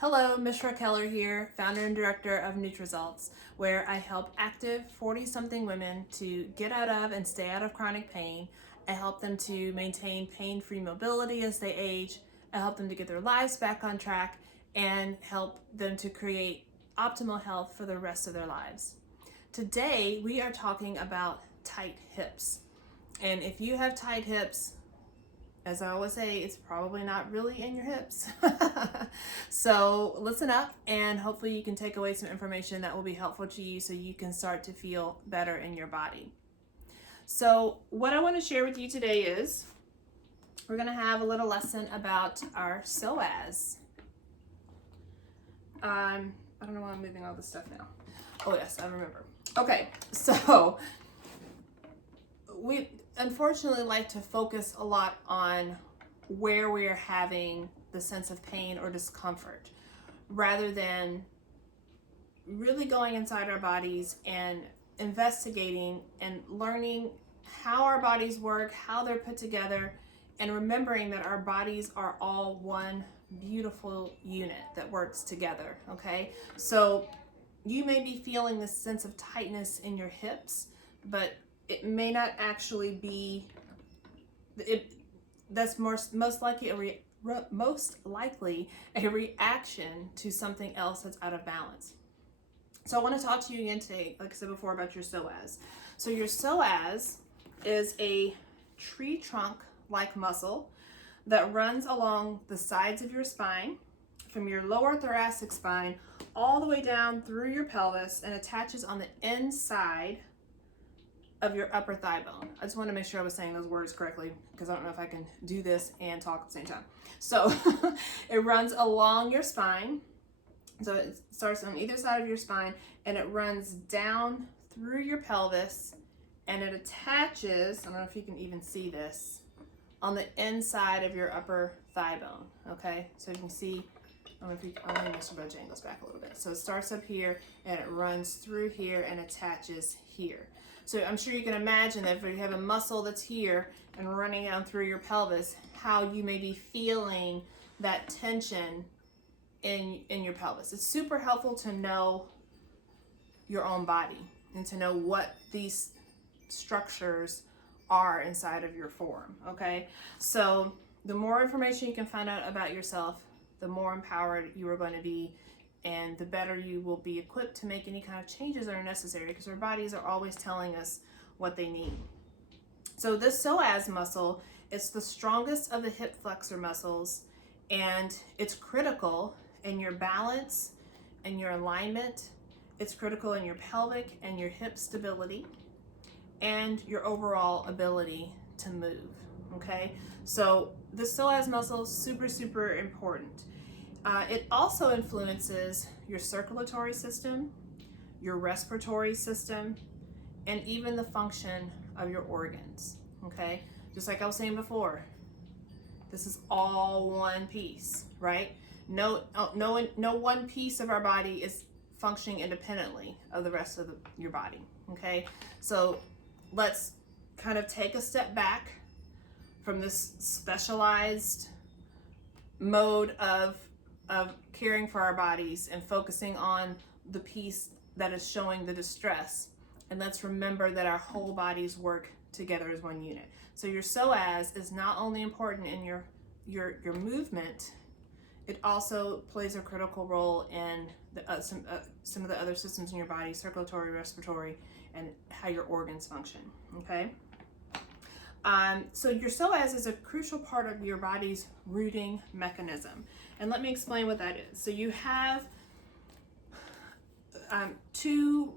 Hello, Mishra Keller here, founder and director of NutriResults, where I help active 40-something women to get out of and stay out of chronic pain. I help them to maintain pain-free mobility as they age. I help them to get their lives back on track and help them to create optimal health for the rest of their lives. Today, we are talking about tight hips. And if you have tight hips, as I always say, it's probably not really in your hips. So listen up, and hopefully you can take away some information that will be helpful to you so you can start to feel better in your body. So what I want to share with you today is we're going to have a little lesson about our psoas. I don't know why I'm moving all this stuff now. Oh yes, I remember. Okay, so we unfortunately like to focus a lot on where we are having the sense of pain or discomfort rather than really going inside our bodies and investigating and learning how our bodies work, how they're put together, and remembering that our bodies are all one beautiful unit that works together. Okay, so you may be feeling this sense of tightness in your hips, but it may not actually be that's most likely a reaction to something else that's out of balance. So I want to talk to you again today, like I said before, about your psoas. So your psoas is a tree trunk like muscle that runs along the sides of your spine from your lower thoracic spine all the way down through your pelvis and attaches on the inside of your upper thigh bone. I just want to make sure I was saying those words correctly because I don't know if I can do this and talk at the same time. So it runs along your spine. So it starts on either side of your spine and it runs down through your pelvis and it attaches, I don't know if you can even see this, on the inside of your upper thigh bone. Okay, so you can see, I don't know if you, I'll make Mr. Bojangles back a little bit. So it starts up here and it runs through here and attaches here. So I'm sure you can imagine that if you have a muscle that's here and running down through your pelvis, how you may be feeling that tension in your pelvis. It's super helpful to know your own body and to know what these structures are inside of your form, okay? So the more information you can find out about yourself, the more empowered you are going to be, and the better you will be equipped to make any kind of changes that are necessary, because our bodies are always telling us what they need. So this psoas muscle, it's the strongest of the hip flexor muscles, and it's critical in your balance and your alignment. It's critical in your pelvic and your hip stability and your overall ability to move, okay? So the psoas muscle is super, super important. It also influences your circulatory system, your respiratory system, and even the function of your organs, okay? Just like I was saying before, this is all one piece, right? No one piece of our body is functioning independently of the rest of your body, okay? So let's kind of take a step back from this specialized mode of caring for our bodies and focusing on the piece that is showing the distress. And let's remember that our whole bodies work together as one unit. So your psoas is not only important in your movement, it also plays a critical role in some of the other systems in your body, circulatory, respiratory, and how your organs function, okay? So your psoas is a crucial part of your body's rooting mechanism. And let me explain what that is. So you have two,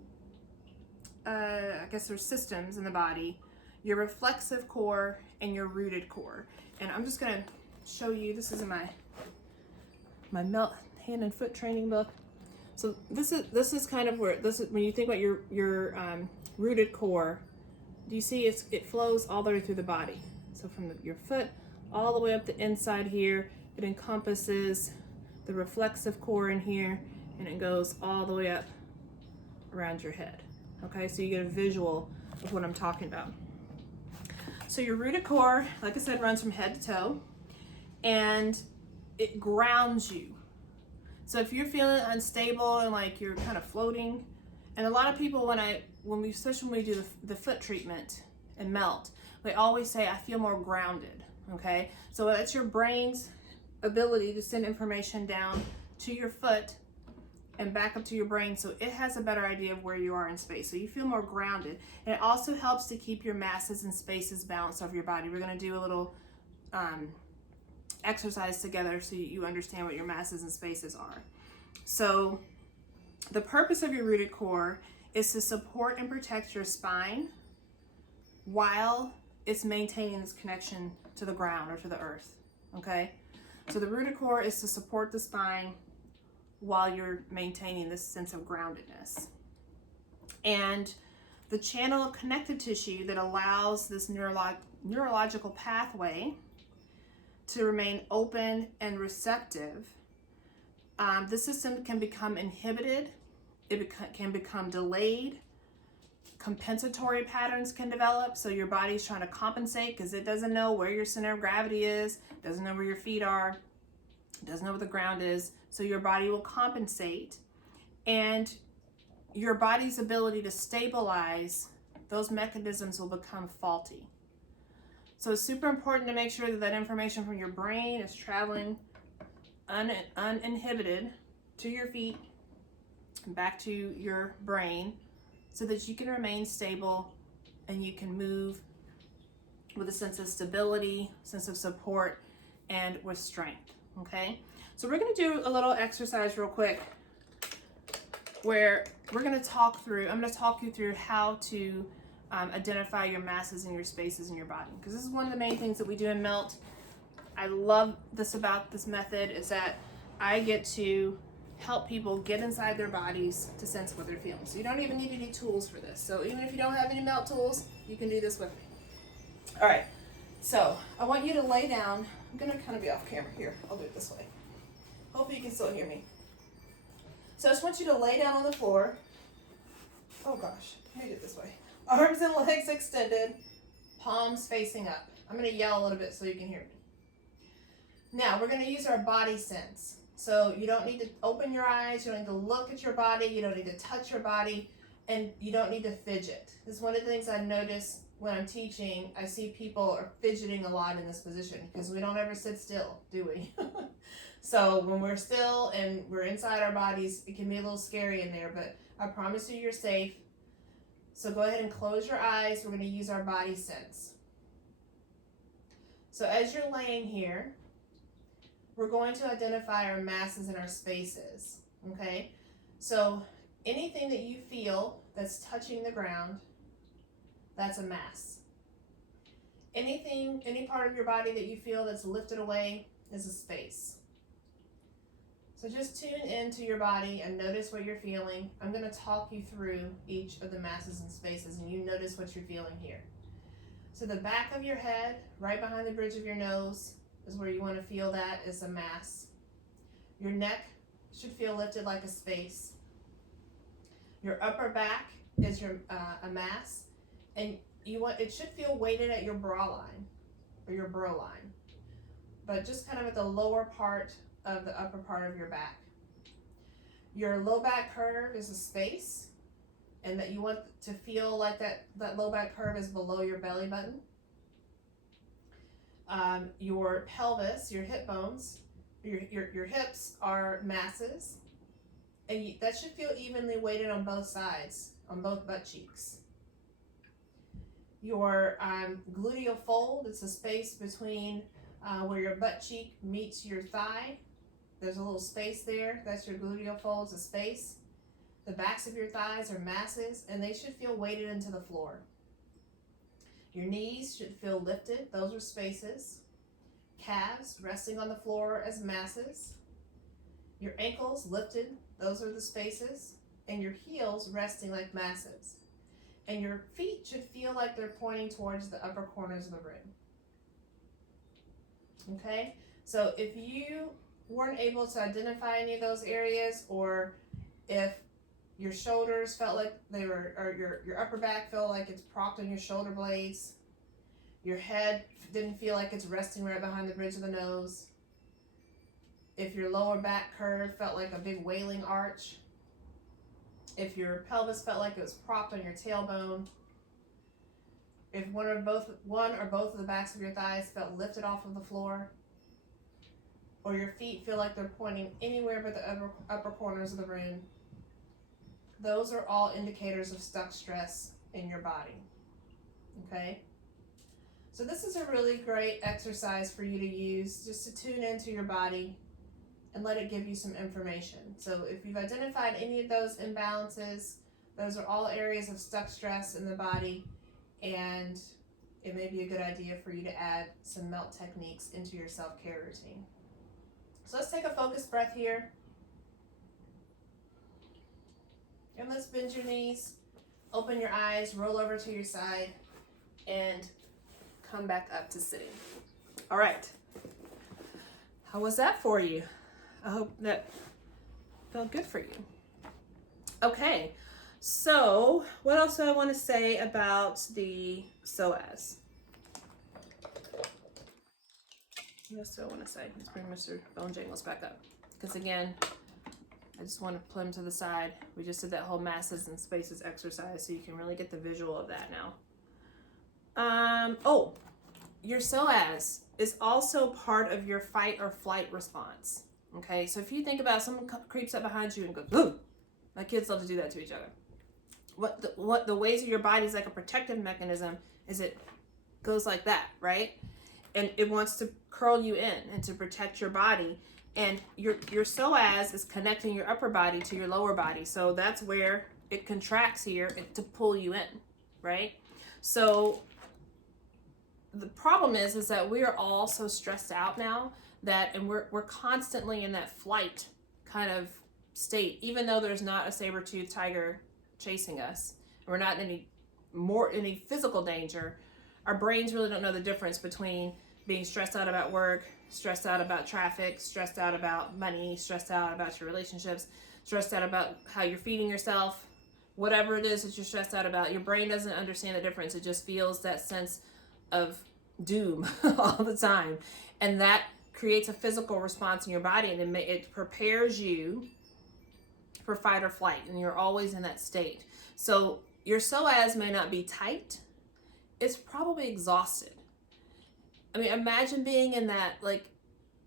I guess there's systems in the body, your reflexive core and your rooted core. And I'm just gonna show you, this is in my hand and foot training book. So this is kind of where, this is when you think about your rooted core. Do you see it flows all the way through the body? So from your foot all the way up the inside here, it encompasses the reflexive core in here, and it goes all the way up around your head. Okay, so you get a visual of what I'm talking about. So your rooted core, like I said, runs from head to toe, and it grounds you. So if you're feeling unstable and like you're kind of floating, and a lot of people especially when we do the foot treatment and melt, they always say, I feel more grounded, okay? So that's your brain's ability to send information down to your foot and back up to your brain, so it has a better idea of where you are in space. So you feel more grounded. And it also helps to keep your masses and spaces balanced over your body. We're going to do a little exercise together so you understand what your masses and spaces are. So the purpose of your rooted core is to support and protect your spine while it's maintaining this connection to the ground or to the earth, okay? So the rooted core is to support the spine while you're maintaining this sense of groundedness. And the channel of connective tissue that allows this neurological pathway to remain open and receptive, this system can become inhibited, can become delayed, compensatory patterns can develop, so your body's trying to compensate because it doesn't know where your center of gravity is, doesn't know where your feet are, doesn't know where the ground is, so your body will compensate, and your body's ability to stabilize, those mechanisms will become faulty. So it's super important to make sure that that information from your brain is traveling uninhibited to your feet and back to your brain so that you can remain stable and you can move with a sense of stability, sense of support, and with strength, okay? So we're gonna do a little exercise real quick where we're gonna I'm gonna talk you through how to identify your masses and your spaces in your body, because this is one of the main things that we do in MELT. I love this about this method is that I get to help people get inside their bodies to sense what they're feeling. So you don't even need any tools for this. So even if you don't have any MELT tools, you can do this with me. All right, so I want you to lay down. I'm gonna kind of be off camera here. I'll do it this way. Hopefully you can still hear me. So I just want you to lay down on the floor. Oh gosh, let me do it this way. Arms and legs extended, palms facing up. I'm gonna yell a little bit so you can hear me. Now we're gonna use our body sense. So you don't need to open your eyes, you don't need to look at your body, you don't need to touch your body, and you don't need to fidget. This is one of the things I notice when I'm teaching. I see people are fidgeting a lot in this position because we don't ever sit still, do we? So when we're still and we're inside our bodies, it can be a little scary in there, but I promise you you're safe. So go ahead and close your eyes. We're going to use our body sense. So as you're laying here, we're going to identify our masses and our spaces, okay? So anything that you feel that's touching the ground, that's a mass. Any part of your body that you feel that's lifted away is a space. So just tune into your body and notice what you're feeling. I'm going to talk you through each of the masses and spaces, and you notice what you're feeling here. So the back of your head, right behind the bridge of your nose, is where you want to feel that is a mass. Your neck should feel lifted like a space. Your upper back is a mass, and it should feel weighted at your bra line or your bro line, but just kind of at the lower part of the upper part of your back. Your low back curve is a space, and that you want to feel like that low back curve is below your belly button. Your pelvis, your hip bones, your hips are masses, and that should feel evenly weighted on both sides, on both butt cheeks. Your gluteal fold, it's a space between where your butt cheek meets your thigh. There's a little space there. That's your gluteal fold, it's a space. The backs of your thighs are masses, and they should feel weighted into the floor. Your knees should feel lifted. Those are spaces. Calves resting on the floor as masses. Your ankles lifted. Those are the spaces. And your heels resting like masses. And your feet should feel like they're pointing towards the upper corners of the rib. Okay? So if you weren't able to identify any of those areas, or if your shoulders felt like they were, or your upper back felt like it's propped on your shoulder blades, your head didn't feel like it's resting right behind the bridge of the nose, if your lower back curve felt like a big wailing arch, if your pelvis felt like it was propped on your tailbone, if one or both of the backs of your thighs felt lifted off of the floor, or your feet feel like they're pointing anywhere but the upper corners of the room, those are all indicators of stuck stress in your body. Okay? So this is a really great exercise for you to use just to tune into your body and let it give you some information. So if you've identified any of those imbalances, those are all areas of stuck stress in the body, and it may be a good idea for you to add some melt techniques into your self-care routine. So let's take a focused breath here. And let's bend your knees, open your eyes, roll over to your side, and come back up to sitting. All right. How was that for you? I hope that felt good for you. Okay, so what else do I want to say about the psoas? What else do I want to say? Let's bring Mr. Bone Jangles back up. Because again, I just want to put him to the side. We just did that whole masses and spaces exercise, so you can really get the visual of that now. Oh, your psoas is also part of your fight or flight response. Okay, so if you think about someone creeps up behind you and goes, "Ooh," my kids love to do that to each other. What the ways of your body is like a protective mechanism is it goes like that, right? And it wants to curl you in and to protect your body. And your psoas is connecting your upper body to your lower body. So that's where it contracts here to pull you in, right? So the problem is that we are all so stressed out now and we're constantly in that flight kind of state, even though there's not a saber-toothed tiger chasing us. We're not in any physical danger. Our brains really don't know the difference between being stressed out about work, stressed out about traffic, stressed out about money, stressed out about your relationships, stressed out about how you're feeding yourself, whatever it is that you're stressed out about. Your brain doesn't understand the difference. It just feels that sense of doom all the time. And that creates a physical response in your body, and it prepares you for fight or flight, and you're always in that state. So your psoas may not be tight. It's probably exhausted. I mean, imagine being in that like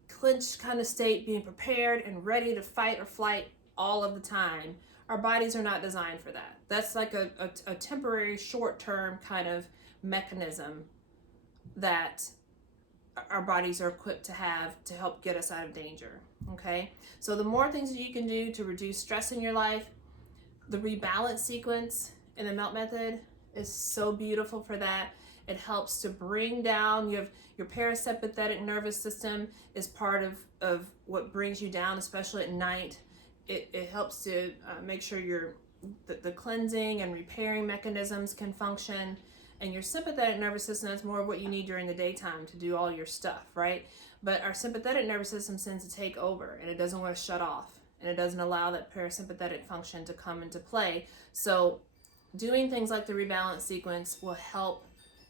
clenched kind of state, being prepared and ready to fight or flight all of the time. Our bodies are not designed for that. That's like a temporary, short-term kind of mechanism that our bodies are equipped to have to help get us out of danger. Okay, so the more things that you can do to reduce stress in your life, the rebalance sequence in the melt method is so beautiful for that. It helps to bring down your parasympathetic nervous system is part of what brings you down, especially at night. It helps to make sure the cleansing and repairing mechanisms can function. And your sympathetic nervous system, that's more of what you need during the daytime to do all your stuff, right? But our sympathetic nervous system tends to take over, and it doesn't want to shut off, and it doesn't allow that parasympathetic function to come into play. So doing things like the rebalance sequence will help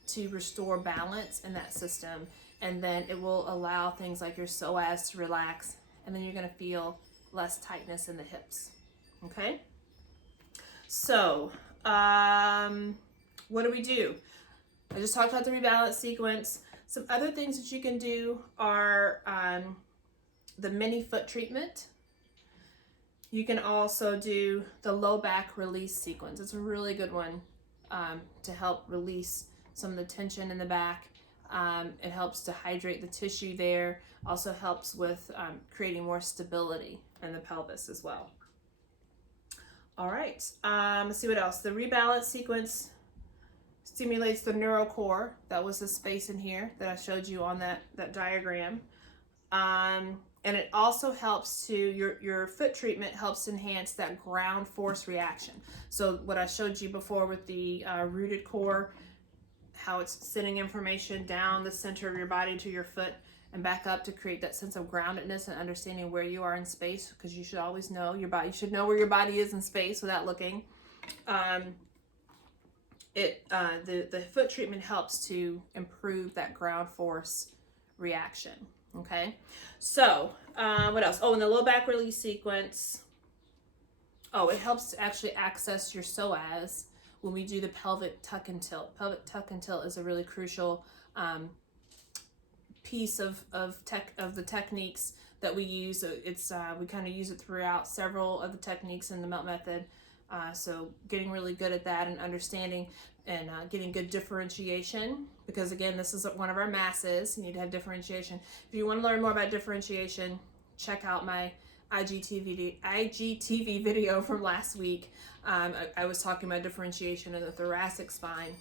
to restore balance in that system, and then it will allow things like your psoas to relax, and then you're going to feel less tightness in the hips. Okay? So, what do we do? I just talked about the rebalance sequence. Some other things that you can do are the mini foot treatment. You can also do the low back release sequence. It's a really good one to help release some of the tension in the back. It helps to hydrate the tissue there. Also helps with creating more stability in the pelvis as well. All right, let's see what else. The rebalance sequence stimulates the neurocore. That was the space in here that I showed you on that diagram. And it also helps to, your foot treatment helps enhance that ground force reaction. So what I showed you before with the rooted core, how it's sending information down the center of your body to your foot and back up to create that sense of groundedness and understanding where you are in space, because you should always know your body. You should know where your body is in space without looking. The foot treatment helps to improve that ground force reaction. Okay, so What else? Oh, and the low back release sequence. Oh, it helps to actually access your psoas when we do the pelvic tuck and tilt. Pelvic tuck and tilt is a really crucial piece of the techniques that we use. It's we kind of use it throughout several of the techniques in the melt method. So getting really good at that and understanding and getting good differentiation, because again, this is one of our masses. You need to have differentiation. If you want to learn more about differentiation, check out my IGTV video from last week. I was talking about differentiation in the thoracic spine,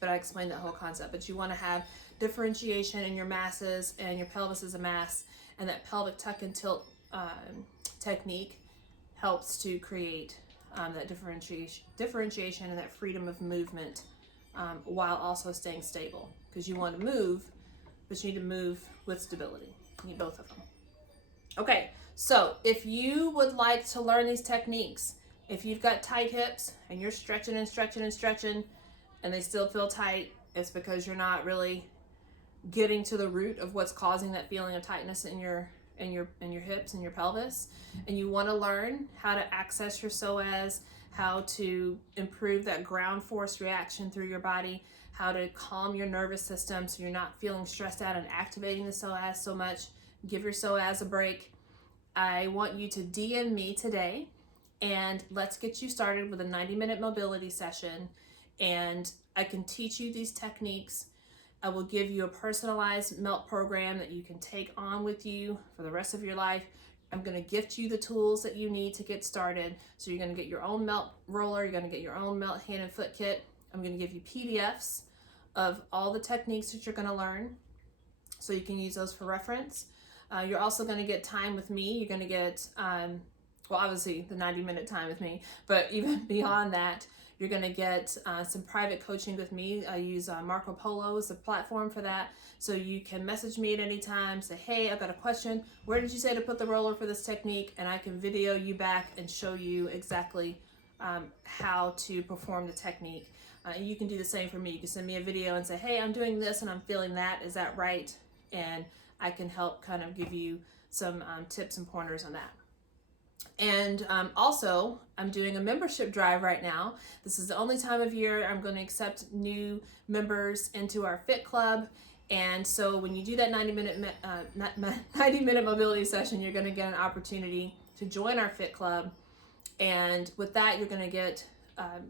but I explained that whole concept. But you want to have differentiation in your masses, and your pelvis is a mass, and that pelvic tuck and tilt technique helps to create that differentiation and that freedom of movement while also staying stable, because you want to move, but you need to move with stability. You need both of them. Okay, so if you would like to learn these techniques, if you've got tight hips and you're stretching and stretching and stretching and they still feel tight, it's because you're not really getting to the root of what's causing that feeling of tightness in your hips and your pelvis, and you want to learn how to access your psoas, how to improve that ground force reaction through your body, how to calm your nervous system so you're not feeling stressed out and activating the psoas so much. Give your psoas a break. I want you to DM me today, and let's get you started with a 90-minute mobility session, and I can teach you these techniques. I will give you a personalized melt program that you can take on with you for the rest of your life. I'm going to gift you the tools that you need to get started. So you're going to get your own melt roller, you're going to get your own melt hand and foot kit. I'm going to give you PDFs of all the techniques that you're going to learn, so you can use those for reference. You're also going to get time with me. You're going to get, well, obviously the 90-minute time with me, but even beyond that, you're going to get some private coaching with me. I use Marco Polo as a platform for that. So you can message me at any time, say, hey, I've got a question. Where did you say to put the roller for this technique? And I can video you back and show you exactly how to perform the technique. You can do the same for me. You can send me a video and say, hey, I'm doing this and I'm feeling that. Is that right? And I can help kind of give you some tips and pointers on that. And also, I'm doing a membership drive right now. This is the only time of year I'm going to accept new members into our Fit Club. And so when you do that 90-minute mobility session, you're going to get an opportunity to join our Fit Club. And with that, you're going to get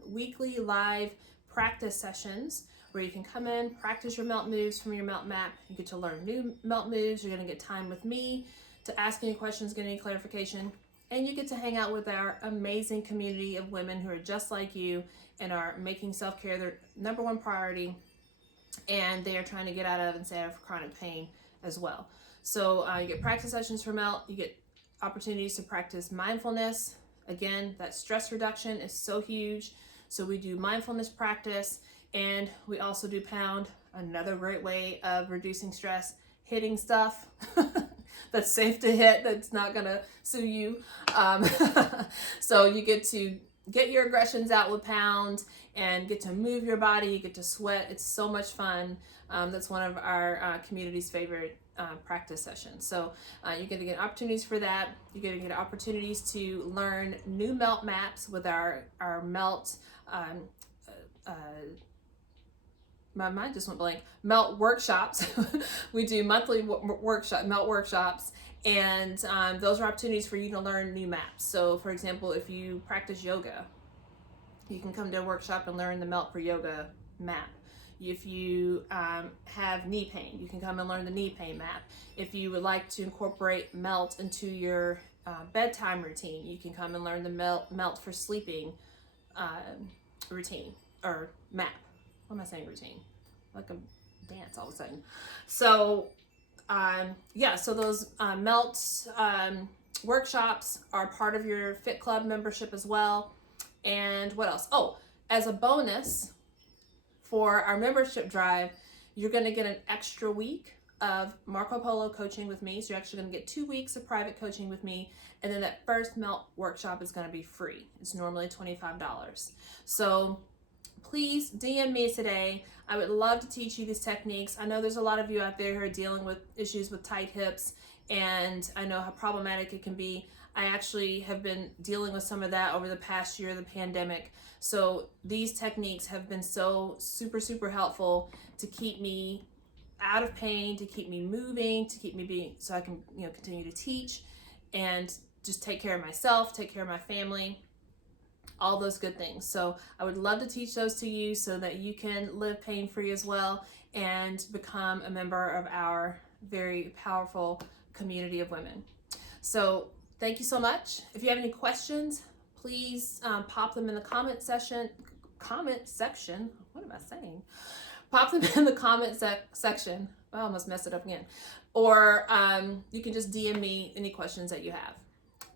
weekly live practice sessions where you can come in, practice your melt moves from your melt map. You get to learn new melt moves. You're going to get time with me to ask any questions, get any clarification. And you get to hang out with our amazing community of women who are just like you and are making self-care their number one priority. And they are trying to get out of and stay out of chronic pain as well. So you get practice sessions for melt. You get opportunities to practice mindfulness. Again, that stress reduction is so huge. So we do mindfulness practice, and we also do pound, another great way of reducing stress, hitting stuff that's safe to hit, that's not gonna sue you. So you get to get your aggressions out with pound and get to move your body, you get to sweat. It's so much fun. That's one of our community's favorite practice sessions. So you're gonna get opportunities for that. You're gonna get opportunities to learn new melt maps with our melt, my mind just went blank, melt workshops. We do monthly melt workshops, and those are opportunities for you to learn new maps. So for example, if you practice yoga, you can come to a workshop and learn the melt for yoga map. If you have knee pain, you can come and learn the knee pain map. If you would like to incorporate melt into your bedtime routine, you can come and learn the melt for sleeping routine or map. What am I saying, routine? Like a dance all of a sudden. So yeah, so those melt workshops are part of your Fit Club membership as well. And what else? Oh, as a bonus for our membership drive, you're going to get an extra week of Marco Polo coaching with me. So you're actually going to get 2 weeks of private coaching with me. And then that first melt workshop is going to be free. It's normally $25. So please DM me today. I would love to teach you these techniques. I know there's a lot of you out there who are dealing with issues with tight hips and I know how problematic it can be. I actually have been dealing with some of that over the past year, the pandemic. So these techniques have been so super helpful to keep me out of pain, to keep me moving, to keep me being, so I can, you know, continue to teach and just take care of myself, take care of my family, all those good things. So I would love to teach those to you so that you can live pain-free as well and become a member of our very powerful community of women. So thank you so much. If you have any questions, please pop them in the comment section. What am I saying? Pop them in the comment section. I almost messed it up again. Or you can just DM me any questions that you have.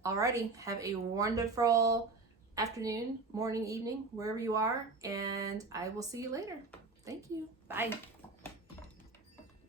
Alrighty, have a wonderful afternoon, morning, evening, wherever you are, and I will see you later. Thank you. Bye.